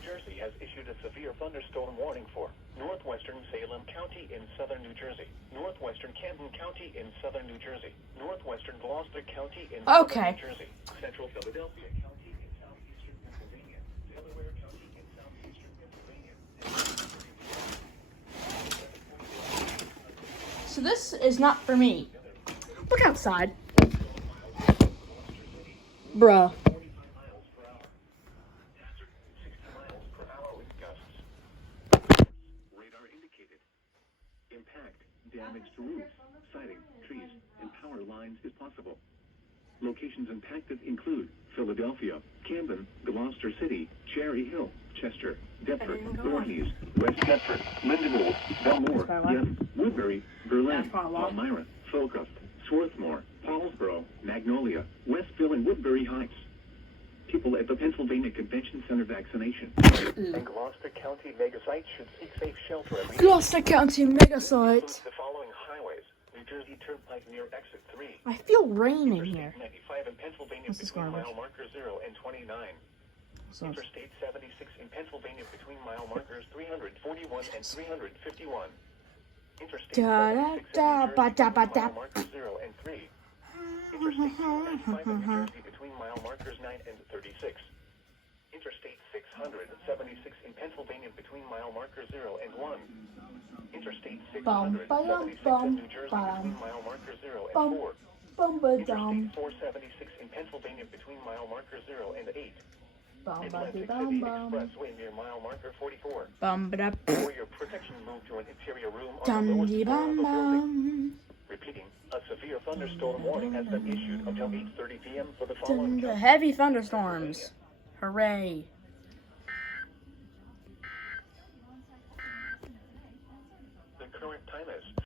New Jersey has issued a severe thunderstorm warning for northwestern Salem County in southern New Jersey, northwestern Camden County in southern New Jersey, northwestern Gloucester County in southern New Jersey, central Philadelphia County in southeastern Pennsylvania, Delaware County in southeastern Pennsylvania. So this is not for me. Look outside. Bruh. 45 miles per hour. Hazard 60 miles per hour with gusts. Radar indicated. Impact, damage to roofs, siding, trees, and power lines is possible. Locations impacted include Philadelphia, Camden, Gloucester City, Cherry Hill, Chester, Deptford, Voorhees, West Deptford, Lindenwold, Belmore, Yen, Woodbury, Berlin, Palmyra, Falkirk, Swarthmore, Paulsboro, Magnolia, Westville, and Woodbury Heights. People at the Pennsylvania Convention Center vaccination. And Gloucester County mega sites should seek safe shelter at least. Gloucester County mega site. The following highways: New Jersey Turnpike near exit 3. I feel rain in here. 95 in Pennsylvania This is between garbage. mile marker 0 and 29. Interstate 76 in Pennsylvania between mile markers 341 and 351. Interstate 76 in New Jersey between mile markers 0 and 3. Interstate 295 in New Jersey between mile markers 9 and 36. Interstate 676 in Pennsylvania between mile markers 0 and 1. Interstate 676 in New Jersey between mile markers 0 and 4. Interstate 476 in Pennsylvania between mile markers 0 and 8. Atlantic City Expressway near mile marker 44. For your protection, move to an interior room on the lowest floor of the building. Repeating, a severe thunderstorm warning has been issued until 8:30 p.m. for the following. Heavy thunderstorms. Hooray.